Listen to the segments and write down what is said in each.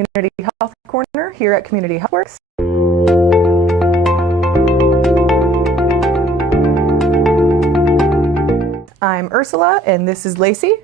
Community Health Corner here at Community HealthWorks. I'm Ursula, and this is Lacey.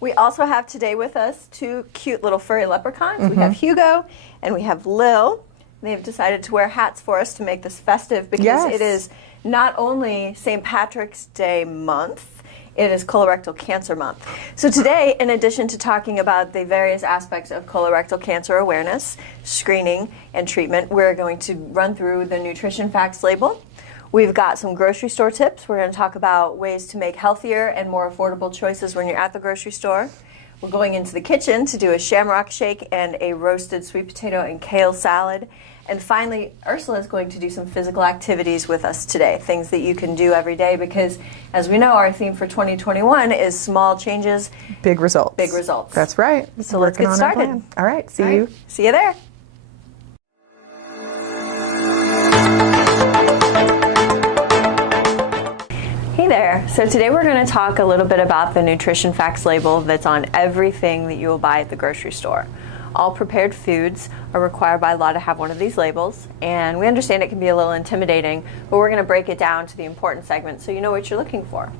We also have today with us two cute little furry leprechauns. We have Hugo and we have Lil. They've decided to wear hats for us to make this festive because it is not only St. Patrick's Day month, it is colorectal cancer month. So today, in addition to talking about the various aspects of colorectal cancer awareness, screening, and treatment, we're going to run through the nutrition facts label. We've got some grocery store tips. We're going to talk about ways to make healthier and more affordable choices when you're at the grocery store. We're going into the kitchen to do a shamrock shake and a roasted sweet potato and kale salad. And finally, Ursula is going to do some physical activities with us today, things that you can do every day because, as we know, our theme for 2021 is small changes, big results. Big results. That's right. So let's get started. All right. See you. See you there. Hey there. So today we're going to talk a little bit about the nutrition facts label that's on everything that you will buy at the grocery store. All prepared foods are required by law to have one of these labels, and we understand it can be a little intimidating, but we're going to break it down to the important segments so you know what you're looking for.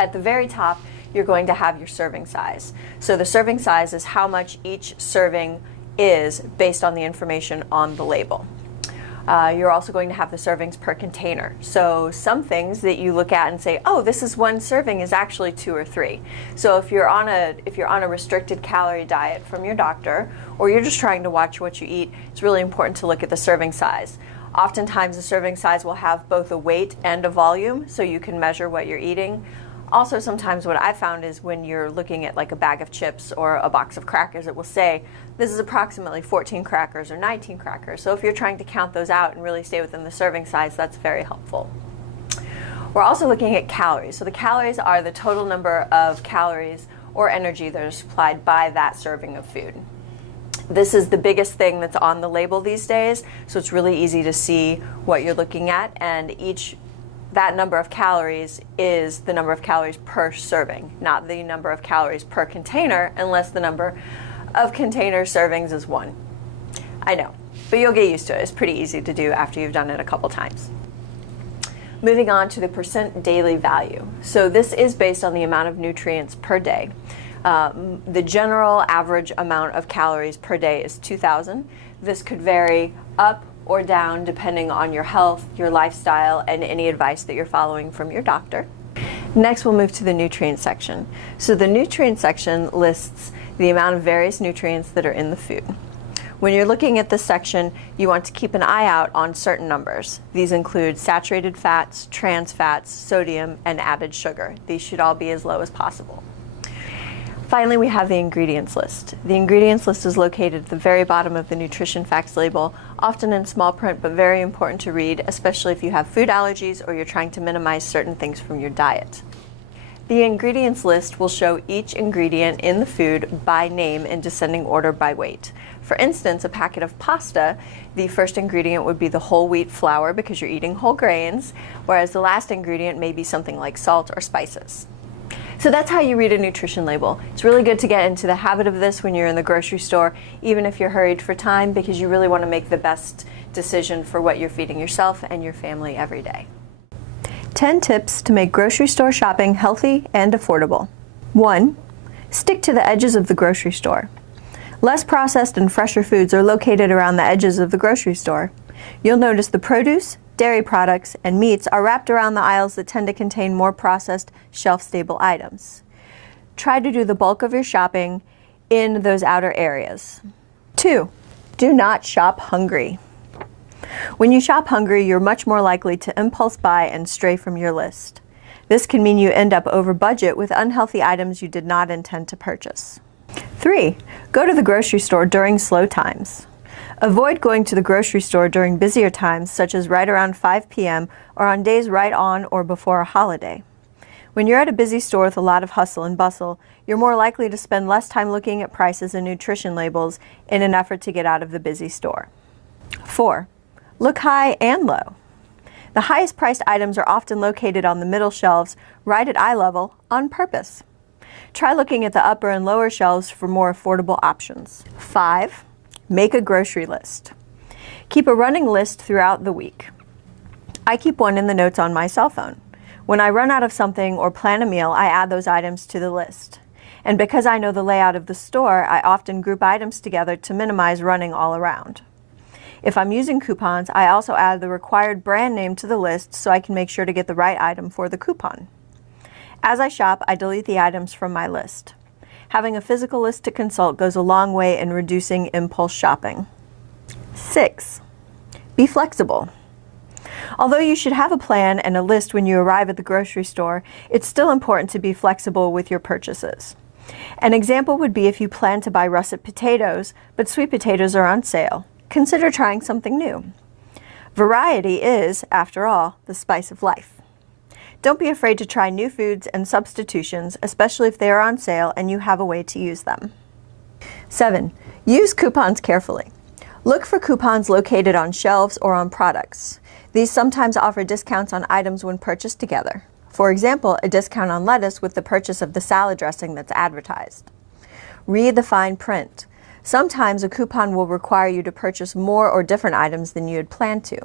At the very top, you're going to have your serving size. So the serving size is how much each serving is based on the information on the label. You're also going to have the servings per container. So some things that you look at and say, oh, this is one serving is actually 2 or 3. So if you're on a restricted calorie diet from your doctor, or you're just trying to watch what you eat, it's really important to look at the serving size. Oftentimes the serving size will have both a weight and a volume, so you can measure what you're eating. Also, sometimes what I've found is when you're looking at like a bag of chips or a box of crackers, it will say this is approximately 14 crackers or 19 crackers. So if you're trying to count those out and really stay within the serving size, that's very helpful. We're also looking at calories. So the calories are the total number of calories or energy that are supplied by that serving of food. This is the biggest thing that's on the label these days, so it's really easy to see what you're looking at, and that number of calories is the number of calories per serving, not the number of calories per container, unless the number of container servings is 1. I know, but you'll get used to it. It's pretty easy to do after you've done it a couple times. Moving on to the percent daily value. So this is based on the amount of nutrients per day. The general average amount of calories per day is 2,000. This could vary up or down depending on your health, your lifestyle, and any advice that you're following from your doctor. Next, we'll move to the nutrient section. So the nutrient section lists the amount of various nutrients that are in the food. When you're looking at this section, you want to keep an eye out on certain numbers. These include saturated fats, trans fats, sodium, and added sugar. These should all be as low as possible. Finally, we have the ingredients list. The ingredients list is located at the very bottom of the nutrition facts label, often in small print, but very important to read, especially if you have food allergies or you're trying to minimize certain things from your diet. The ingredients list will show each ingredient in the food by name in descending order by weight. For instance, a packet of pasta, the first ingredient would be the whole wheat flour because you're eating whole grains, whereas the last ingredient may be something like salt or spices. So that's how you read a nutrition label. It's really good to get into the habit of this when you're in the grocery store, even if you're hurried for time, because you really want to make the best decision for what you're feeding yourself and your family every day. 10 tips to make grocery store shopping healthy and affordable. 1. Stick to the edges of the grocery store. Less processed and fresher foods are located around the edges of the grocery store. You'll notice the produce, dairy products, and meats are wrapped around the aisles that tend to contain more processed, shelf-stable items. Try to do the bulk of your shopping in those outer areas. 2. Do not shop hungry. When you shop hungry, you're much more likely to impulse buy and stray from your list. This can mean you end up over budget with unhealthy items you did not intend to purchase. 3. Go to the grocery store during slow times. Avoid going to the grocery store during busier times, such as right around 5 p.m. or on days right on or before a holiday. When you're at a busy store with a lot of hustle and bustle, you're more likely to spend less time looking at prices and nutrition labels in an effort to get out of the busy store. 4. Look high and low. The highest priced items are often located on the middle shelves, right at eye level, on purpose. Try looking at the upper and lower shelves for more affordable options. 5. Make a grocery list. Keep a running list throughout the week. I keep one in the notes on my cell phone. When I run out of something or plan a meal, I add those items to the list. And because I know the layout of the store, I often group items together to minimize running all around. If I'm using coupons, I also add the required brand name to the list so I can make sure to get the right item for the coupon. As I shop, I delete the items from my list. Having a physical list to consult goes a long way in reducing impulse shopping. 6. Be flexible. Although you should have a plan and a list when you arrive at the grocery store, it's still important to be flexible with your purchases. An example would be if you plan to buy russet potatoes, but sweet potatoes are on sale. Consider trying something new. Variety is, after all, the spice of life. Don't be afraid to try new foods and substitutions, especially if they are on sale and you have a way to use them. 7. Use coupons carefully. Look for coupons located on shelves or on products. These sometimes offer discounts on items when purchased together. For example, a discount on lettuce with the purchase of the salad dressing that's advertised. Read the fine print. Sometimes a coupon will require you to purchase more or different items than you had planned to.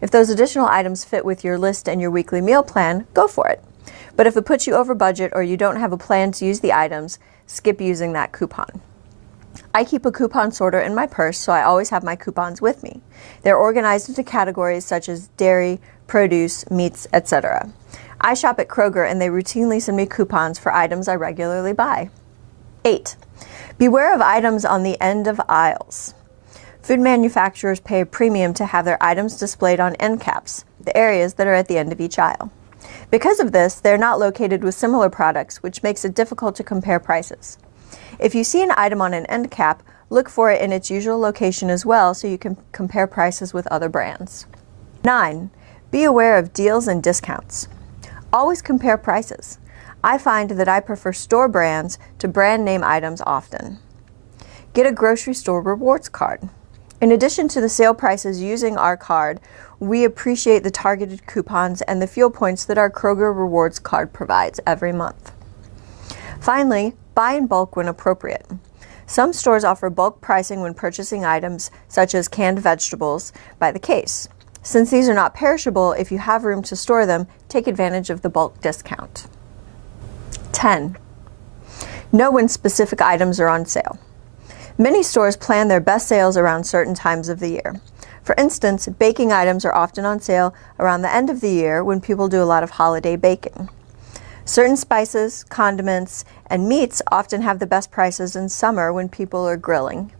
If those additional items fit with your list and your weekly meal plan, go for it. But if it puts you over budget or you don't have a plan to use the items, skip using that coupon. I keep a coupon sorter in my purse, so I always have my coupons with me. They're organized into categories such as dairy, produce, meats, etc. I shop at Kroger and they routinely send me coupons for items I regularly buy. 8. Beware of items on the end of aisles. Food manufacturers pay a premium to have their items displayed on end caps, the areas that are at the end of each aisle. Because of this, they're not located with similar products, which makes it difficult to compare prices. If you see an item on an end cap, look for it in its usual location as well so you can compare prices with other brands. 9. Be aware of deals and discounts. Always compare prices. I find that I prefer store brands to brand name items often. Get a grocery store rewards card. In addition to the sale prices using our card, we appreciate the targeted coupons and the fuel points that our Kroger Rewards card provides every month. Finally, buy in bulk when appropriate. Some stores offer bulk pricing when purchasing items such as canned vegetables by the case. Since these are not perishable, if you have room to store them, take advantage of the bulk discount. 10. Know when specific items are on sale. Many stores plan their best sales around certain times of the year. For instance, baking items are often on sale around the end of the year when people do a lot of holiday baking. Certain spices, condiments, and meats often have the best prices in summer when people are grilling.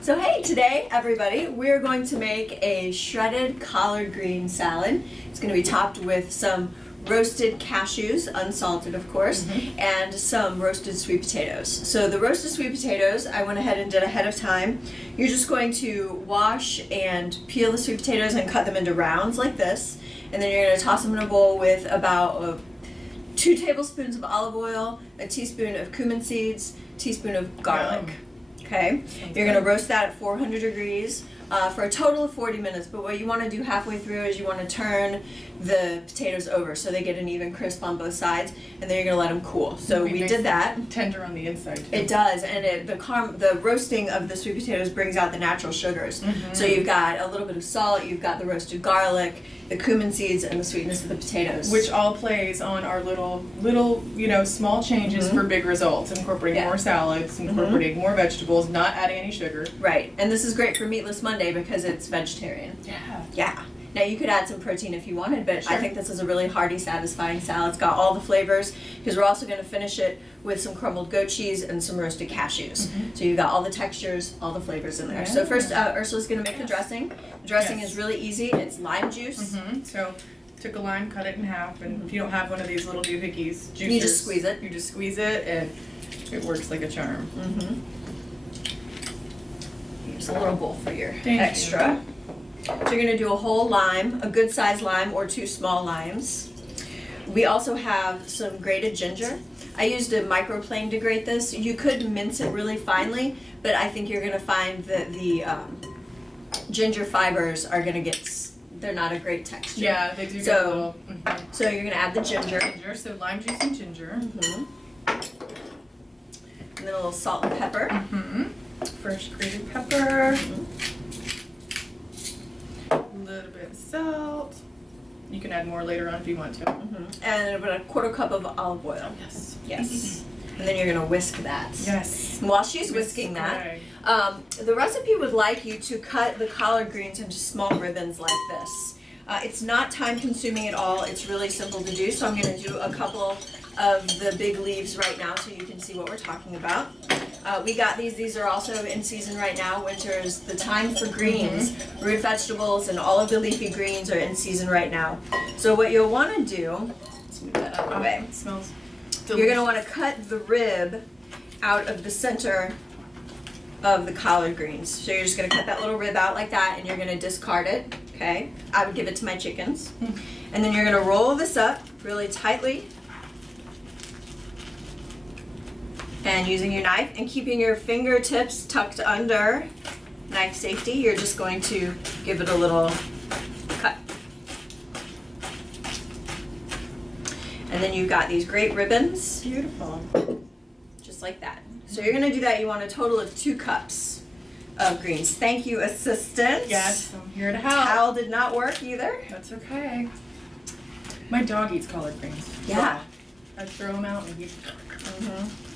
So hey, today, everybody, we're going to make a shredded collard green salad. It's going to be topped with some roasted cashews, unsalted of course, and some roasted sweet potatoes. So the roasted sweet potatoes I went ahead and did ahead of time. You're just going to wash and peel the sweet potatoes and cut them into rounds like this, and then you're going to toss them in a bowl with about 2 tablespoons of olive oil, a teaspoon of cumin seeds, teaspoon of garlic. Okay, you're going to roast that at 400 degrees for a total of 40 minutes, but what you want to do halfway through is you want to turn the potatoes over so they get an even crisp on both sides, and then you're going to let them cool. So we did that. Tender on the inside too. It does, and the roasting of the sweet potatoes brings out the natural sugars. So you've got a little bit of salt, you've got the roasted garlic, the cumin seeds, and the sweetness of the potatoes. Which all plays on our little small changes for big results. Incorporating more salads, incorporating more vegetables, not adding any sugar. Right, and this is great for Meatless Monday because it's vegetarian. Yeah. Now you could add some protein if you wanted, but I think this is a really hearty, satisfying salad. It's got all the flavors because we're also going to finish it with some crumbled goat cheese and some roasted cashews. So you've got all the textures, all the flavors in there. So first, Ursula's going to make the dressing. The dressing is really easy. It's lime juice. So took a lime, cut it in half, and if you don't have one of these little doohickeys, juicers, you just squeeze it. You just squeeze it, and it works like a charm. Here's a little bowl for your extra. So you're going to do a whole lime, a good sized lime or 2 small limes. We also have some grated ginger. I used a microplane to grate this. You could mince it really finely, but I think you're going to find that the ginger fibers are going to get they're not a great texture. Yeah, they do So- get a little. So you're gonna add the ginger. Ginger, so lime juice and ginger. And then a little salt and pepper. Fresh grated pepper. A little bit of salt. You can add more later on if you want to. And about a quarter cup of olive oil. Yes. Yes. And then you're gonna whisk that. Yes. And while she's whisking that, the recipe would like you to cut the collard greens into small ribbons like this. It's not time consuming at all. It's really simple to do. So I'm gonna do a couple of the big leaves right now so you can see what we're talking about. We got these. These are also in season right now. Winter is the time for greens. Root vegetables and all of the leafy greens are in season right now. So what you'll want to do, let's move that out of the way. It smells You're going to want to cut the rib out of the center of the collard greens. So you're just going to cut that little rib out like that, and you're going to discard it. Okay? I would give it to my chickens. And then you're going to roll this up really tightly. And using your knife and keeping your fingertips tucked under knife safety, you're just going to give it a little cut. And then you've got these great ribbons. beautiful. Just like that. So you're gonna do that. You want a total of 2 cups of greens. Thank you, assistant. Yes, I'm here to help. Towel did not work either. That's okay. My dog eats collard greens. Yeah. I throw them out and he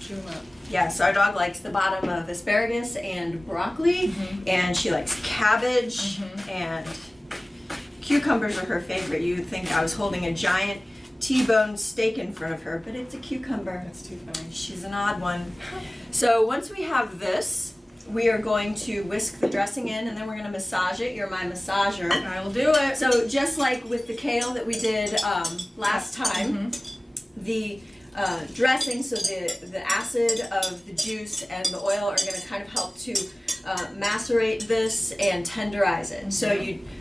chew them up. Yes, our dog likes the bottom of asparagus and broccoli, and she likes cabbage, and cucumbers are her favorite. You'd think I was holding a giant T-bone steak in front of her, but it's a cucumber. That's too funny. She's an odd one. So once we have this, we are going to whisk the dressing in, and then we're going to massage it. You're my massager. I will do it. So just like with the kale that we did last time, the dressing, so the acid of the juice and the oil are going to kind of help to macerate this and tenderize it. So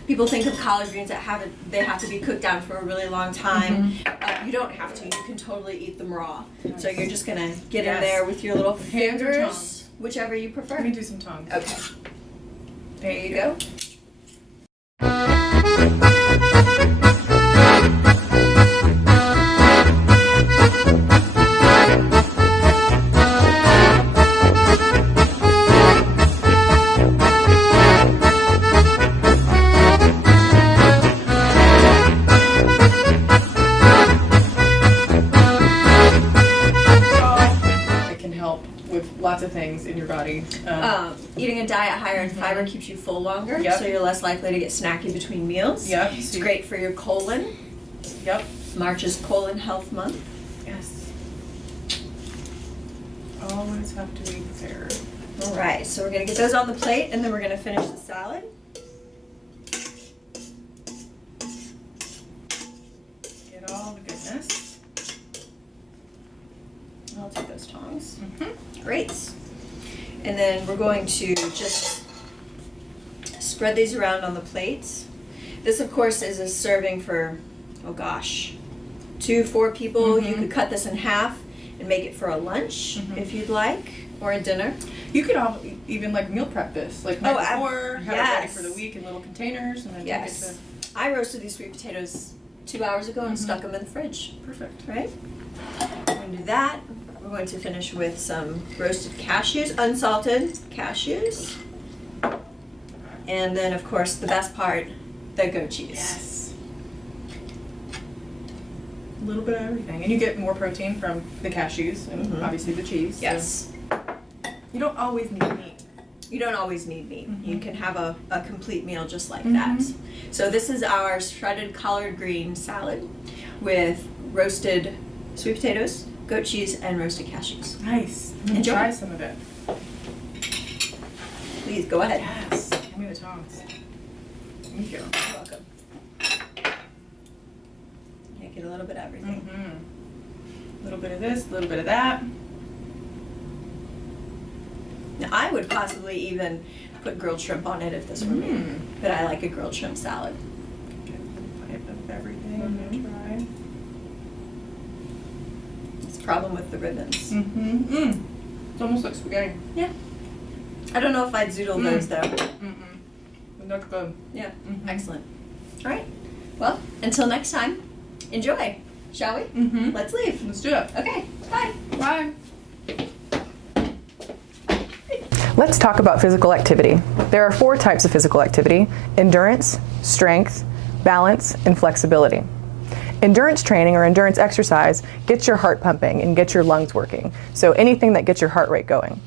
people think of collard greens that they have to be cooked down for a really long time. You don't have to. You can totally eat them raw. Nice. So you're just going to get in Yes. there with your little Hands or fingers, tongs? whichever you prefer. Let me do some tongs. Okay. There you go. It can help with lots of things in your body. Eating a diet higher in fiber keeps you full longer, Yep. so you're less likely to get snacky between meals. Yep. It's great for your colon. Yep. March is Colon Health Month. Yes. Always have to be prepared. All right, so we're gonna get those on the plate, and then we're gonna finish the salad. Get all the goodness. I'll take those tongs. Great. And then we're going to just spread these around on the plates. This, of course, is a serving for, oh gosh, 2-4 people. You could cut this in half and make it for a lunch if you'd like, or a dinner. You could even like meal prep this, like night before, have it ready yes. for the week in little containers, and then Yes. take it I roasted these sweet potatoes 2 hours ago and stuck them in the fridge. to perfect. Right? We're going to do that. We're going to finish with some roasted cashews, unsalted cashews. And then, of course, the best part, the goat cheese. Yes. A little bit of everything, and you get more protein from the cashews and obviously the cheese. so Yes. you don't always need meat. You don't always need meat. You can have a complete meal just like that. So this is our shredded collard green salad with roasted sweet potatoes, goat cheese, and roasted cashews. Nice. I'm gonna Enjoy. try some of it. Please go ahead. Yes. Give me the tongs. Thank you. You're welcome. Yeah, get a little bit of everything. A little bit of this, a little bit of that. Now, I would possibly even put grilled shrimp on it if this were me, but I like a grilled shrimp salad. Get a bit of everything. I'm gonna try. It's the problem with the ribbons. It's almost like spaghetti. Yeah. I don't know if I'd zoodle those though. That's good. Yeah, excellent. All right. Well, until next time, enjoy, shall we? Mm-hmm. Let's leave. Let's do it. Okay, bye. Bye. Let's talk about physical activity. There are 4 types of physical activity: endurance, strength, balance, and flexibility. Endurance training or endurance exercise gets your heart pumping and gets your lungs working, so anything that gets your heart rate going.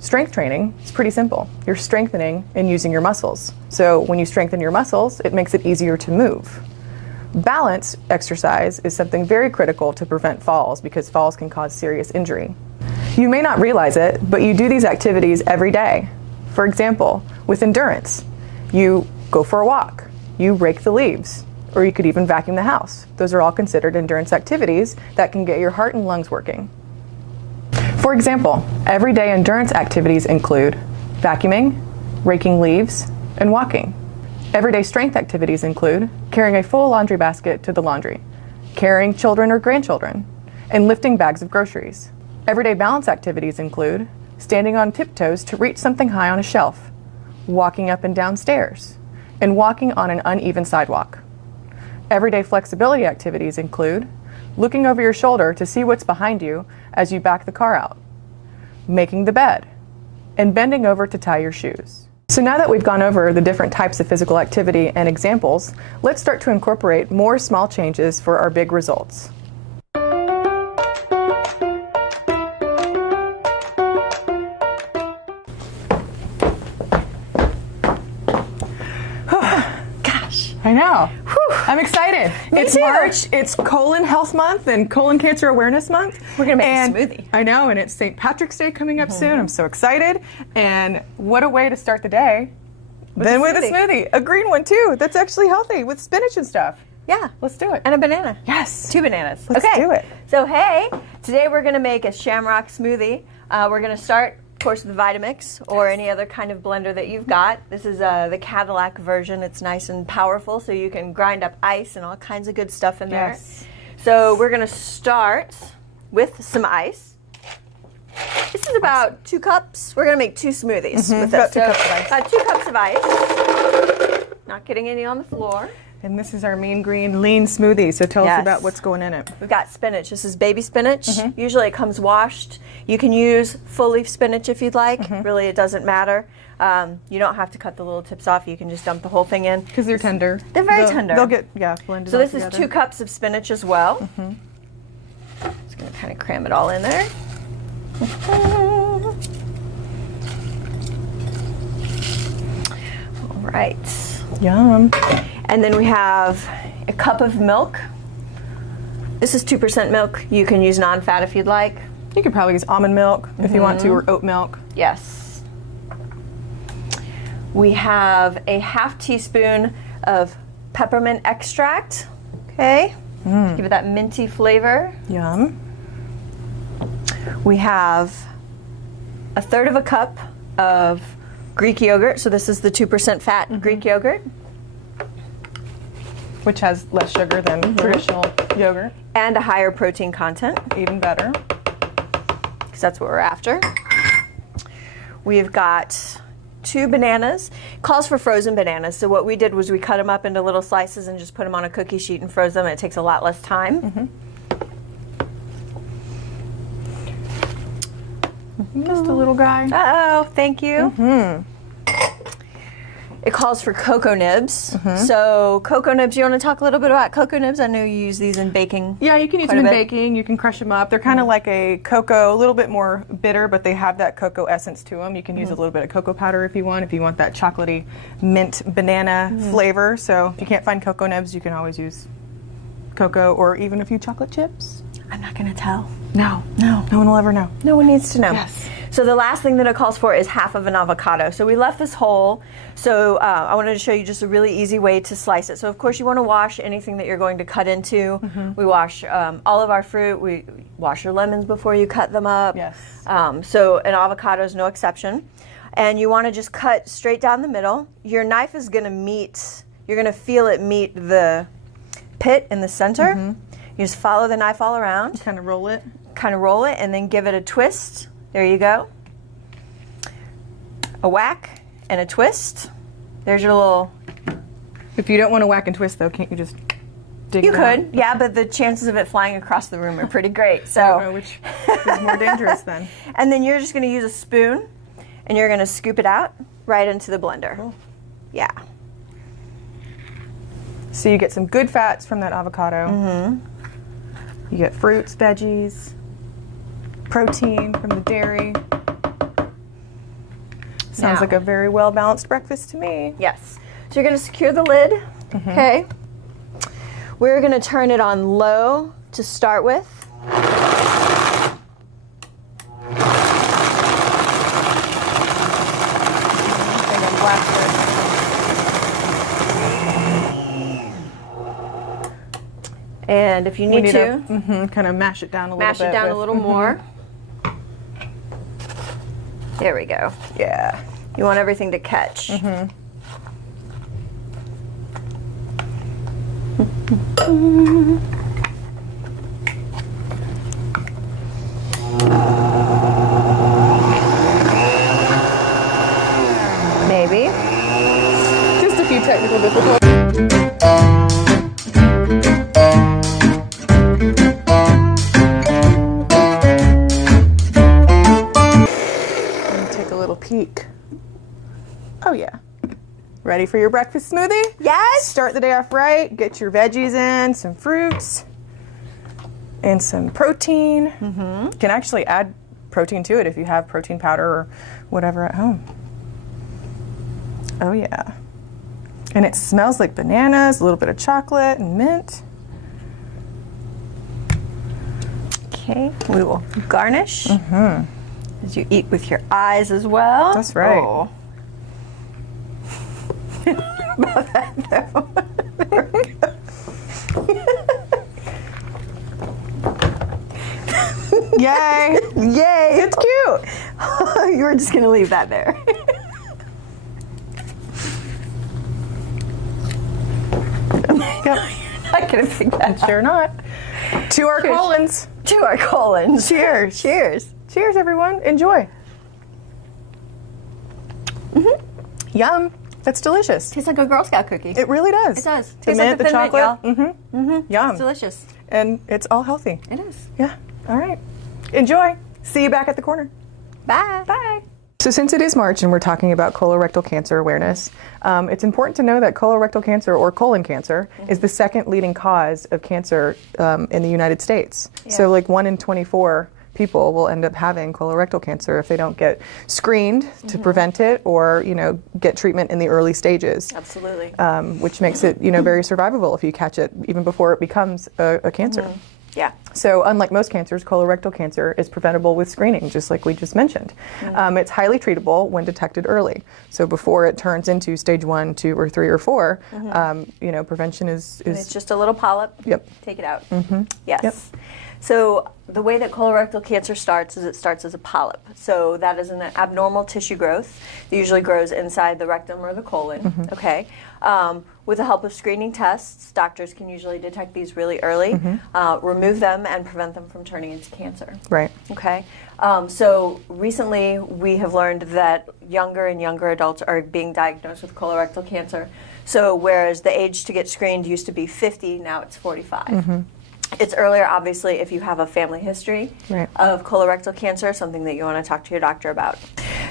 Strength training is pretty simple. You're strengthening and using your muscles. So when you strengthen your muscles, it makes it easier to move. Balance exercise is something very critical to prevent falls because falls can cause serious injury. You may not realize it, but you do these activities every day. For example, with endurance, you go for a walk, you rake the leaves, or you could even vacuum the house. Those are all considered endurance activities that can get your heart and lungs working. For example, everyday endurance activities include vacuuming, raking leaves, and walking. Everyday strength activities include carrying a full laundry basket to the laundry, carrying children or grandchildren, and lifting bags of groceries. Everyday balance activities include standing on tiptoes to reach something high on a shelf, walking up and down stairs, and walking on an uneven sidewalk. Everyday flexibility activities include looking over your shoulder to see what's behind you as you back the car out, making the bed, and bending over to tie your shoes. So now that we've gone over the different types of physical activity and examples, let's start to incorporate more small changes for our big results. I know. Whew. I'm excited. It's too. March. It's Colon Health Month and Colon Cancer Awareness Month. We're going to make a smoothie. I know, and it's St. Patrick's Day coming up soon. I'm so excited. And what a way to start the day with a smoothie. A green one, too. That's actually healthy with spinach and stuff. Yeah. Let's do it. And a banana. Yes. 2 bananas. Let's do it. So, hey, today we're going to make a shamrock smoothie. We're going to start, of course, with the Vitamix or any other kind of blender that you've got. This is the Cadillac version. It's nice and powerful, so you can grind up ice and all kinds of good stuff in there. Yes. So we're going to start with some ice. This is about 2 cups. We're going to make 2 smoothies with this. About 2 cups of ice. About 2 cups of ice. Not getting any on the floor. And this is our mean green lean smoothie, so tell us about what's going in it. We've got spinach. This is baby spinach. Usually it comes washed. You can use full leaf spinach if you'd like. Really, it doesn't matter. You don't have to cut the little tips off. You can just dump the whole thing in. Because they're tender. They're very tender. They'll get, blended So all this together. is 2 cups of spinach as well. Just going to kind of cram it all in there. All right. Yum. And then we have a cup of milk. This is 2% milk. You can use non-fat if you'd like. You could probably use almond milk if you want to, or oat milk. Yes. We have a ½ teaspoon of peppermint extract. Okay. Give it that minty flavor. Yum. We have 1/3 of a cup of Greek yogurt. So this is the 2% fat Greek yogurt. Which has less sugar than traditional yogurt. And a higher protein content. Even better. Because that's what we're after. We've got 2 bananas. It calls for frozen bananas. So what we did was we cut them up into little slices and just put them on a cookie sheet and froze them. It takes a lot less time. Just a little guy. Uh-oh, thank you. It calls for cocoa nibs. So cocoa nibs, you want to talk a little bit about cocoa nibs? I know you use these in baking. Yeah, you can use them in baking. You can crush them up. They're kind of like a cocoa, a little bit more bitter, but they have that cocoa essence to them. You can use a little bit of cocoa powder if you want that chocolatey mint banana flavor. So if you can't find cocoa nibs, you can always use cocoa or even a few chocolate chips. I'm not going to tell. No one will ever know. No one needs to know. Yes. So the last thing that it calls for is ½ of an avocado. So we left this whole. So I wanted to show you just a really easy way to slice it. So of course you want to wash anything that you're going to cut into. We wash all of our fruit. We wash your lemons before you cut them up. Yes. So an avocado is no exception. And you want to just cut straight down the middle. Your knife is going to meet, you're going to feel it meet the pit in the center. You just follow the knife all around. Kind of roll it. And then give it a twist. There you go. A whack and a twist. There's your little If you don't want to whack and twist, though, can't you just dig You it out? could, yeah, but the chances of it flying across the room are pretty great. I So, don't know which is more dangerous then. and then you're just going to use a spoon, and you're going to scoop it out right into the blender. Oh. Yeah. So you get some good fats from that avocado. You get fruits, veggies, protein from the dairy. Sounds Now. like a very well-balanced breakfast to me. Yes. So you're going to secure the lid. Okay. We're going to turn it on low to start with. And then blast it. And if you need to, kind of mash it down a little mash bit. it down a with- little more. There we go. Yeah. You want everything to catch. Maybe. Just a few technical difficulties. Let me take a little peek. Oh yeah. Ready for your breakfast smoothie? Yes. Start the day off right. Get your veggies in, some fruits, and some protein. You can actually add protein to it if you have protein powder or whatever at home. Oh yeah. And it smells like bananas, a little bit of chocolate and mint. Okay, we will garnish as you eat with your eyes as well. That's right. Oh. About that though. There we go. Yay! Yay! It's cute. You were just gonna leave that there. Yep. You're not gonna pick that up. Sure not. To our Cheers. colons. To our colons. Cheers. Cheers. Cheers, everyone. Enjoy. Yum. That's delicious. Tastes like a Girl Scout cookie. It really does. It does. The Tastes mint, like the Thin Mint, chocolate. y'all. Yum. It's delicious. And it's all healthy. It is. Yeah. All right. Enjoy. See you back at the corner. Bye. Bye. So since it is March and we're talking about colorectal cancer awareness, it's important to know that colorectal cancer or colon cancer is the second leading cause of cancer in the United States. So like 1 in 24 people will end up having colorectal cancer if they don't get screened to prevent it or, get treatment in the early stages. Absolutely. Which makes it, very survivable if you catch it even before it becomes a cancer. Yeah. So unlike most cancers, colorectal cancer is preventable with screening, just like we just mentioned. It's highly treatable when detected early. So before it turns into stage 1, 2, or 3, or 4, prevention is And it's just a little polyp. Yep. Take it out. Yes. Yep. So the way that colorectal cancer starts is it starts as a polyp. So that is an abnormal tissue growth. It usually grows inside the rectum or the colon. Okay. With the help of screening tests, doctors can usually detect these really early, remove them, and prevent them from turning into cancer. right. Okay. So recently we have learned that younger and younger adults are being diagnosed with colorectal cancer. So whereas the age to get screened used to be 50, now it's 45. It's earlier, obviously, if you have a family history Right. of colorectal cancer, something that you want to talk to your doctor about.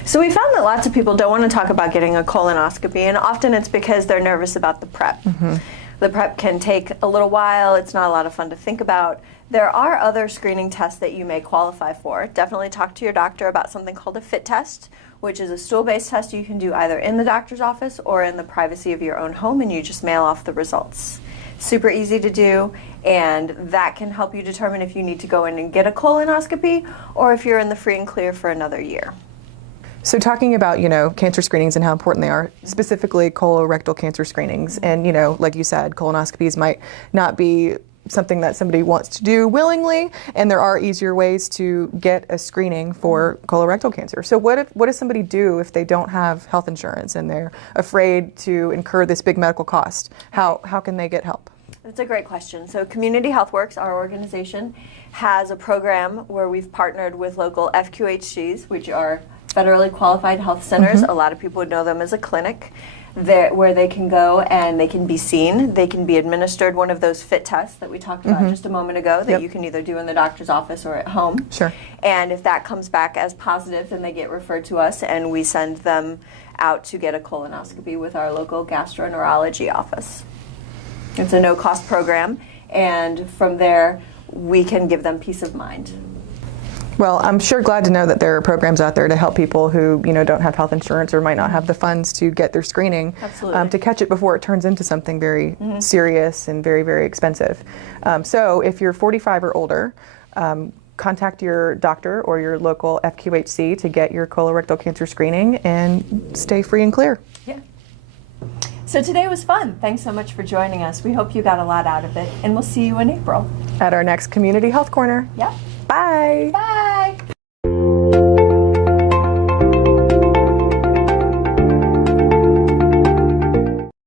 So we found that lots of people don't want to talk about getting a colonoscopy, and often it's because they're nervous about the prep. The prep can take a little while. It's not a lot of fun to think about. There are other screening tests that you may qualify for. Definitely talk to your doctor about something called a FIT test, which is a stool-based test you can do either in the doctor's office or in the privacy of your own home, and you just mail off the results. Super easy to do, and that can help you determine if you need to go in and get a colonoscopy or if you're in the free and clear for another year. So talking about, cancer screenings and how important they are, specifically colorectal cancer screenings, and, like you said, colonoscopies might not be something that somebody wants to do willingly, and there are easier ways to get a screening for colorectal cancer. So what does somebody do if they don't have health insurance and they're afraid to incur this big medical cost? How can they get help? That's a great question. So Community Health Works, our organization, has a program where we've partnered with local FQHCs, which are federally qualified health centers. A lot of people would know them as a clinic. there where they can go and they can be seen. They can be administered one of those fit tests that we talked about just a moment ago that you can either do in the doctor's office or at home. Sure. And if that comes back as positive, then they get referred to us and we send them out to get a colonoscopy with our local gastroenterology office. It's a no-cost program, and from there we can give them peace of mind. Well, I'm sure glad to know that there are programs out there to help people who, don't have health insurance or might not have the funds to get their screening, to catch it before it turns into something very serious and very, very expensive. So if you're 45 or older, contact your doctor or your local FQHC to get your colorectal cancer screening and stay free and clear. Yeah. So today was fun. Thanks so much for joining us. We hope you got a lot out of it, and we'll see you in April. At our next Community Health Corner. Yeah. Bye. Bye.